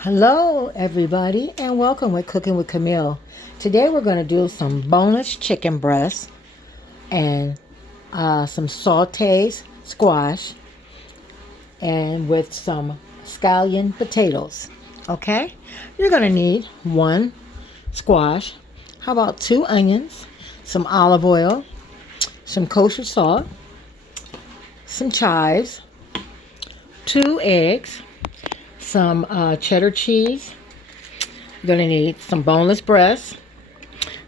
Hello everybody and welcome with Cooking with Camille. Today we're going to do some boneless chicken breast and some sauteed squash and with some scallion potatoes. Okay, you're going to need one squash, how about 2 onions, some olive oil, some kosher salt, some chives, 2 eggs, some cheddar cheese. You're going to need some boneless breast,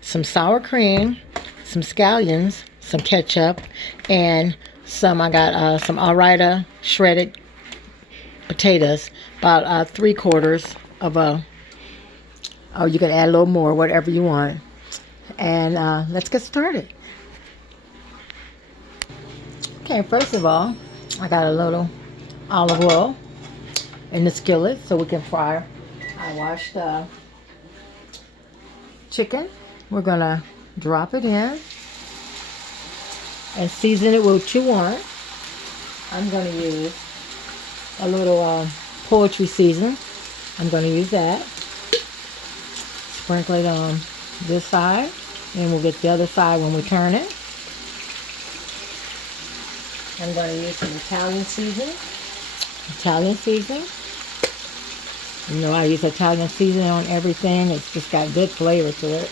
some sour cream, some scallions, some ketchup, and I got some Alrida shredded potatoes, about 3/4 of a, oh, you can add a little more, whatever you want. And let's get started. Okay, first of all, I got a little olive oil in the skillet so we can fry. I washed the chicken. We're gonna drop it in and season it with what you want. I'm gonna use a little poultry season. I'm gonna use that. Sprinkle it on this side, and we'll get the other side when we turn it. I'm gonna use some Italian seasoning. You know, I use Italian seasoning on everything. It's just got good flavor to it.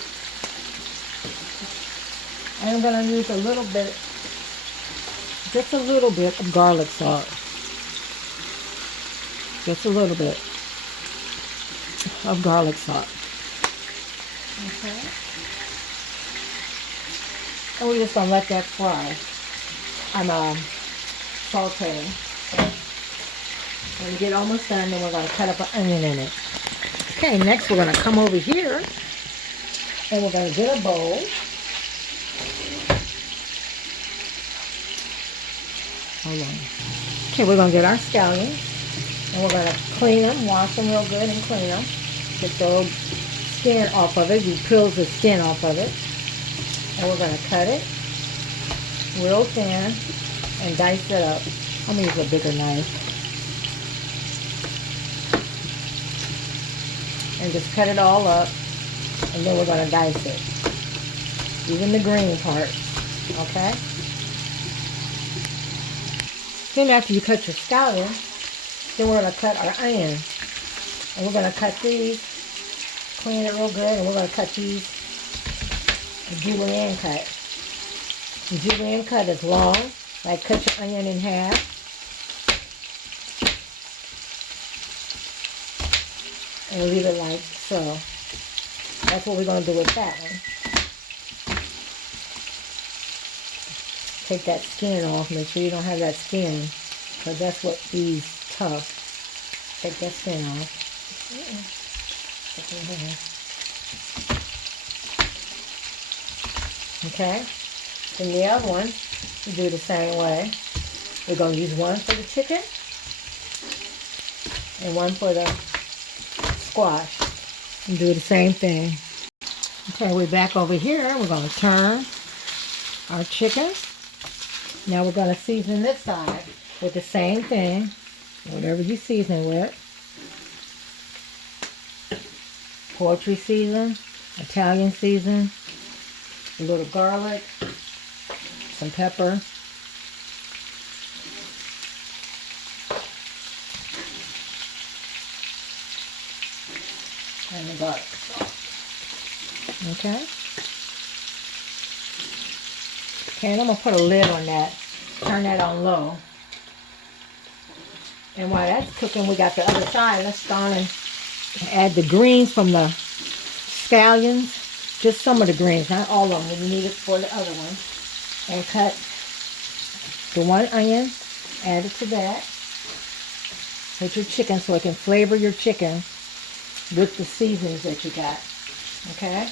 And I'm going to use just a little bit of garlic salt. Just a little bit of garlic salt. Okay. And we're just going to let that fry. I'm sauteing. When we get almost done, then we're going to cut up an onion in it. Okay, next we're going to come over here and we're going to get a bowl. Hold on. Okay, we're going to get our scallions and we're going to clean them, wash them real good and clean them. Get the old skin off of it. You peel the skin off of it. And we're going to cut it real thin and dice it up. I'm going to use a bigger knife. And just cut it all up, and then we're going to dice it. Even the green part, okay? Then after you cut your scallion, then we're going to cut our onion. And we're going to cut these, clean it real good, and we're going to cut these julienne cut. The julienne cut is long, like cut your onion in half. And leave it like so. That's what we're going to do with that one. Take that skin off. Make sure you don't have that skin, because that's what these tough. Take that skin off. Okay. Then the other one, we do the same way. We're going to use one for the chicken and one for the squash, and do the same thing. Okay, we're back over here. We're going to turn our chicken. Now we're going to season this side with the same thing, whatever you season with. Poultry season, Italian season, a little garlic, some pepper, and the garlic salt. Okay. Okay, and I'm going to put a lid on that. Turn that on low. And while that's cooking, we got the other side. Let's go on and add the greens from the scallions. Just some of the greens, not all of them. We need it for the other one. And cut the 1 onion. Add it to that. With your chicken so it can flavor your chicken with the seasonings that you got. Okay?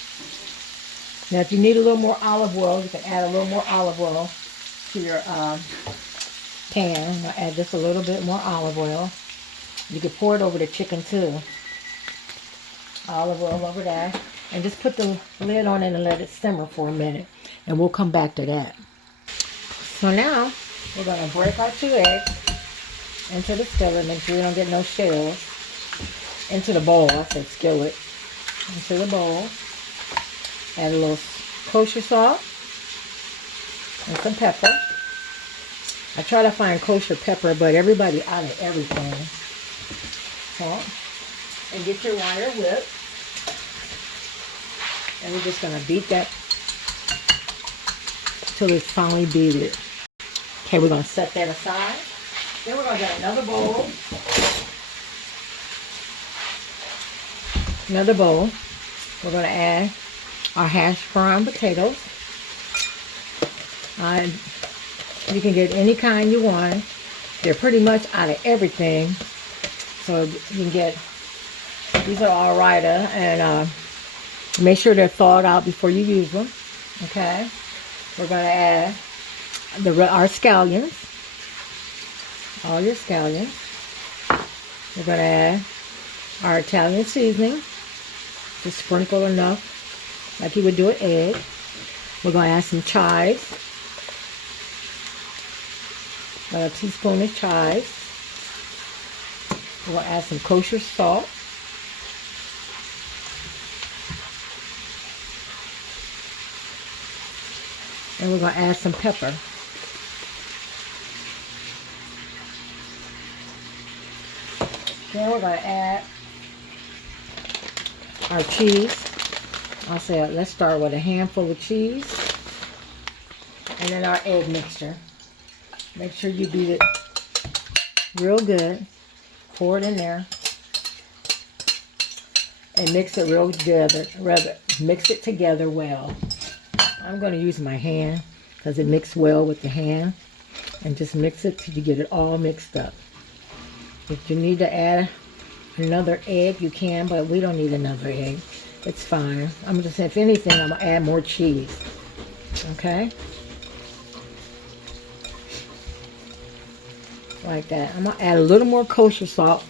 Now if you need a little more olive oil, you can add a little more olive oil to your pan. I'll add just a little bit more olive oil. You can pour it over the chicken too. Olive oil over that. And just put the lid on it and let it simmer for a minute. And we'll come back to that. So now we're going to break our 2 eggs into the skillet. Make sure we don't get no shells. into the bowl. I said skillet. Into the bowl. Add a little kosher salt and some pepper. I try to find kosher pepper, but everybody out of everything. So, and get your wire whip. And we're just going to beat that till it's finally beaten. Okay, we're going to set that aside. Then we're going to get another bowl. Another bowl. We're going to add our hash brown potatoes. You can get any kind you want. They're pretty much out of everything. So you can get, these are all right, and make sure they're thawed out before you use them. Okay. We're going to add our scallions. All your scallions. We're going to add our Italian seasoning. Just sprinkle enough like you would do an egg. We're going to add some chives. About a teaspoon of chives. We're going to add some kosher salt. And we're going to add some pepper. Then we're going to add our cheese. I'll say let's start with a handful of cheese. And then our egg mixture. Make sure you beat it real good. Pour it in there. And mix it real together. Mix it together well. I'm going to use my hand because it mixes well with the hand. And just mix it till you get it all mixed up. If you need to add another egg, you can, but we don't need another egg. It's fine. I'm just, if anything, I'm going to add more cheese. Okay? Like that. I'm going to add a little more kosher salt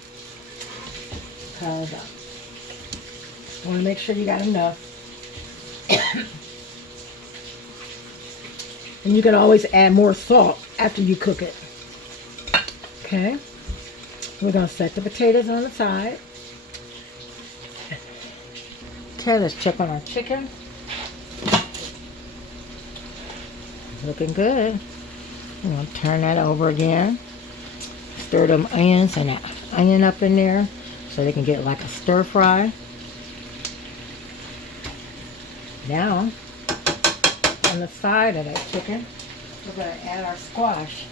because I want to make sure you got enough. And you can always add more salt after you cook it. Okay? We're going to set the potatoes on the side. Okay, let's check on our chicken. Looking good. I'm going to turn that over again. Stir them onions and that onion up in there so they can get like a stir fry. Now, on the side of that chicken, we're going to add our squash.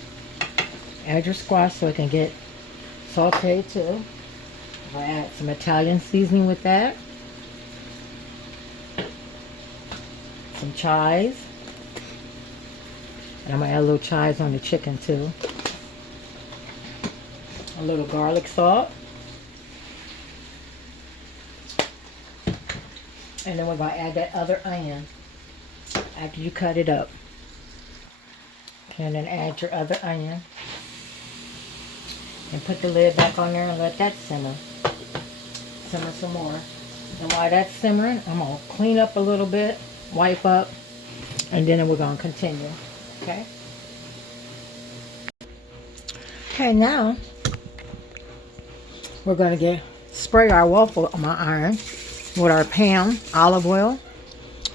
Add your squash so it can get sauteed too. I'll add some Italian seasoning with that. Some chives. And I'm going to add a little chives on the chicken too. A little garlic salt. And then we're going to add that other onion after you cut it up. Okay, and then add your other onion. And put the lid back on there and let that simmer. Simmer some more. And while that's simmering, I'm going to clean up a little bit, wipe up, and then we're going to continue. Okay? Okay, now we're going to spray our waffle iron with our pan olive oil.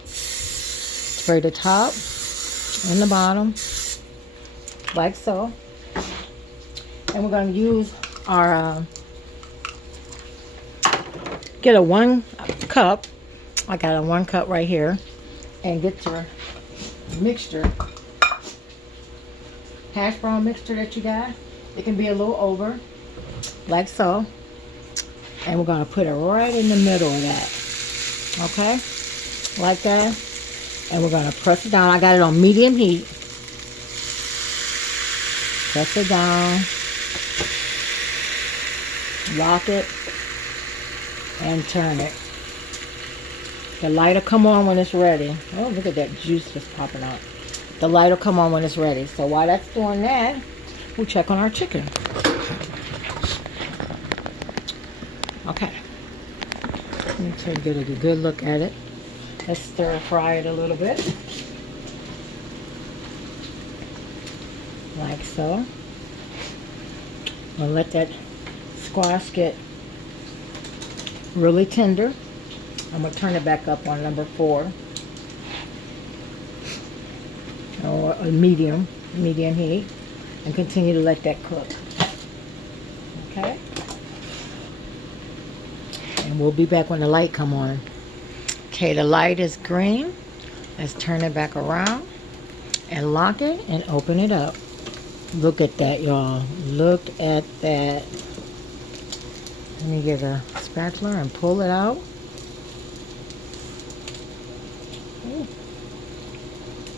Spray the top and the bottom, like so. And we're going to use our, get a 1 cup. I got a 1 cup right here. And get your mixture, hash brown mixture that you got. It can be a little over, like so. And we're going to put it right in the middle of that. Okay? Like that. And we're going to press it down. I got it on medium heat. Press it down. Lock it. And turn it. The light will come on when it's ready. Oh, look at that juice just popping out. The light will come on when it's ready. So while that's doing that, we'll check on our chicken. Okay. Let me try to get a good look at it. Let's stir fry it a little bit. Like so. We'll let that squash get really tender. I'm going to turn it back up on number 4. Or a medium heat. And continue to let that cook. Okay? And we'll be back when the light come on. Okay, the light is green. Let's turn it back around and lock it and open it up. Look at that, y'all. Look at that. Let me get a spatula and pull it out. Ooh.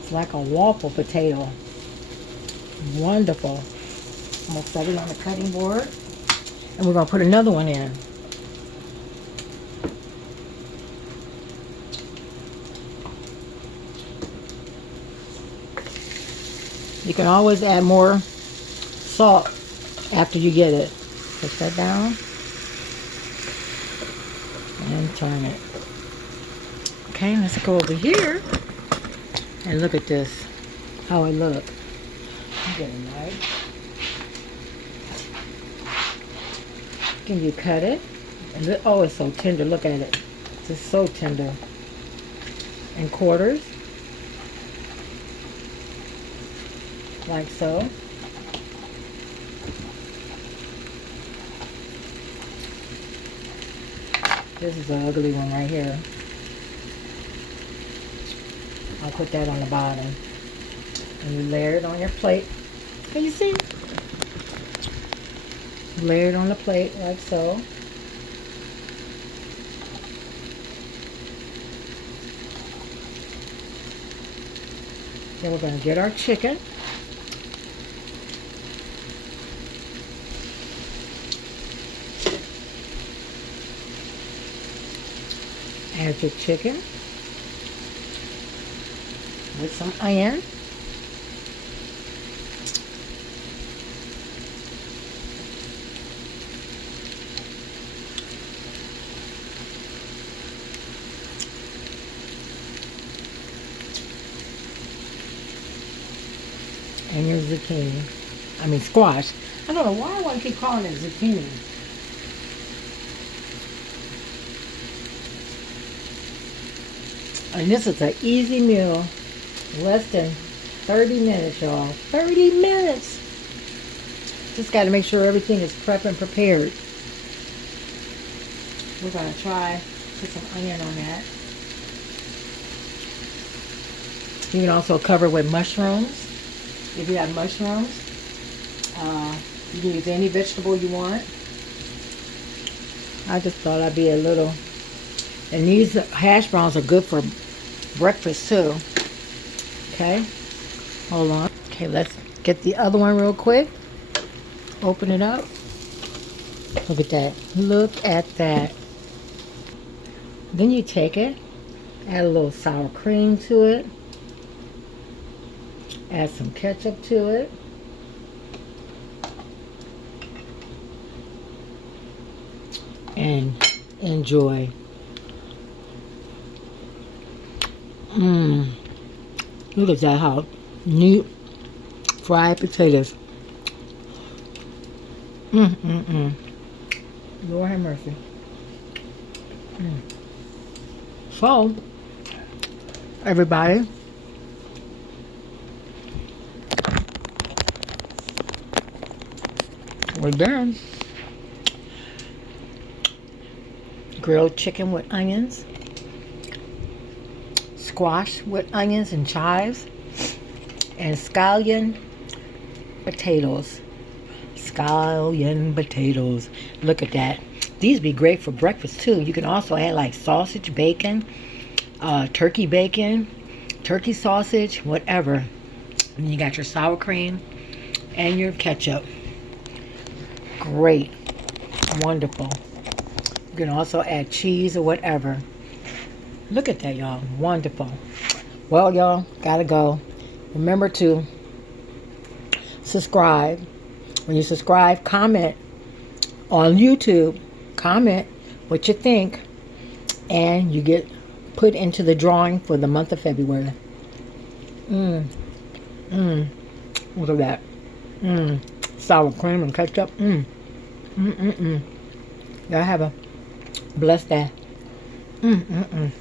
It's like a waffle potato. Wonderful. I'm going to set it on the cutting board. And we're going to put another one in. You can always add more salt after you get it. Push that down. And turn it. Okay, let's go over here. And look at this. How it look. I'm getting right. Can you cut it? And oh, it's so tender. Look at it. It's just so tender. In quarters. Like so. This is an ugly one right here. I'll put that on the bottom. And you layer it on your plate. Can you see? Layer it on the plate like so. Then we're going to get our chicken. Add your chicken with some onion. And your zucchini. I mean squash. I don't know why I want to keep calling it zucchini. And this is an easy meal. Less than 30 minutes, y'all. 30 minutes! Just got to make sure everything is prepped and prepared. We're going to try put some onion on that. You can also cover with mushrooms. If you have mushrooms, you can use any vegetable you want. I just thought I'd be a little... And these hash browns are good for breakfast too. Okay, hold on. Okay, let's get the other one real quick. Open it up. Look at that. Look at that. Then you take it, add a little sour cream to it. Add some ketchup to it. And enjoy. Look at that, how neat fried potatoes. Lord have mercy. So, everybody, we're done. Grilled chicken with onions. Squash with onions and chives. And scallion potatoes. Scallion potatoes. Look at that. These be great for breakfast too. You can also add like sausage, bacon, turkey bacon, turkey sausage, whatever. And you got your sour cream and your ketchup. Great. Wonderful. You can also add cheese or whatever. Look at that, y'all. Wonderful. Well, y'all, gotta go. Remember to subscribe. When you subscribe, comment on YouTube. Comment what you think. And you get put into the drawing for the month of February. Look at that. Sour cream and ketchup. Y'all have a Bless that. Mm-mm-mm.